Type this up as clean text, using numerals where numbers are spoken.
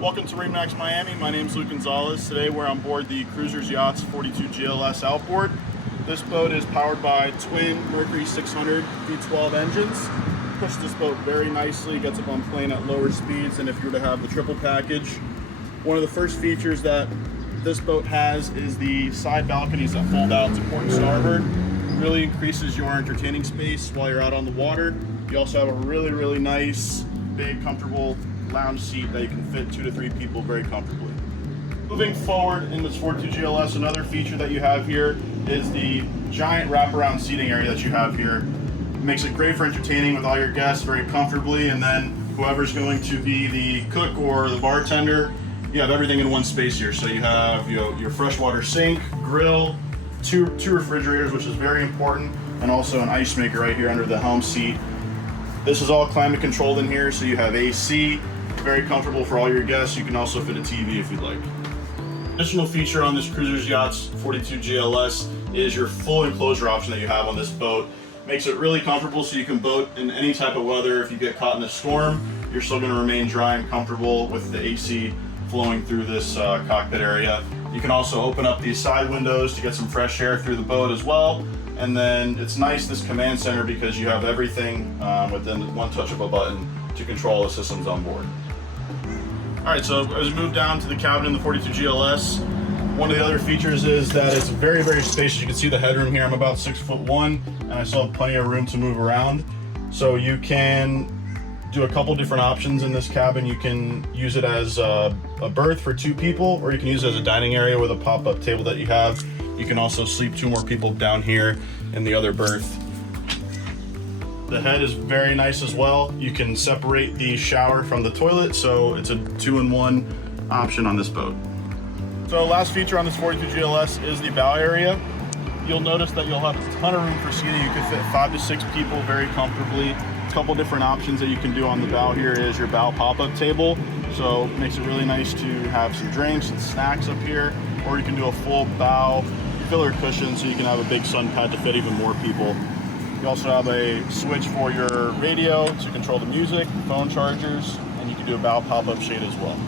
Welcome to MarineMax Miami. My name is Luke Gonzalez. Today we're on board the Cruisers Yachts 42 GLS outboard. This boat is powered by twin Mercury 600 V12 engines. Push this boat very nicely, gets up on plane at lower speeds than if you were to have the triple package. One of the first features that this boat has is the side balconies that fold out to port and starboard. Really increases your entertaining space while you're out on the water. You also have a really nice, big, comfortable lounge seat that you can fit 2 to 3 people very comfortably. Moving forward in this 42 GLS, another feature that you have here is the giant wraparound seating area that you have here. It makes it great for entertaining with all your guests very comfortably, and then whoever's going to be the cook or the bartender, you have everything in one space here. So you have your freshwater sink, grill, two refrigerators, which is very important, and also an ice maker right here under the helm seat. This is all climate controlled in here, so you have AC, very comfortable for all your guests. You can also fit a TV if you'd like. Additional feature on this Cruisers Yachts 42 GLS is your full enclosure option that you have on this boat. Makes it really comfortable so you can boat in any type of weather. If you get caught in a storm, you're still going to remain dry and comfortable with the AC flowing through this cockpit area. You can also open up these side windows to get some fresh air through the boat as well. And then it's nice, this command center, because you have everything within one touch of a button to control the systems on board. All right, so as we move down to the cabin in the 42 GLS, one of the other features is that it's very spacious. You can see the headroom here. I'm about 6'1", and I still have plenty of room to move around. So you can do a couple different options in this cabin. You can use it as a berth for 2 people, or you can use it as a dining area with a pop-up table that you have. You can also sleep 2 more people down here in the other berth. The head is very nice as well. You can separate the shower from the toilet, so it's a 2-in-1 option on this boat. So last feature on this 42 GLS is the bow area. You'll notice that you'll have a ton of room for seating. You can fit 5 to 6 people very comfortably. A couple different options that you can do on the bow here is your bow pop-up table. So it makes it really nice to have some drinks and snacks up here, or you can do a full bow filler cushion so you can have a big sun pad to fit even more people. You also have a switch for your radio to control the music, phone chargers, and you can do a bow pop-up shade as well.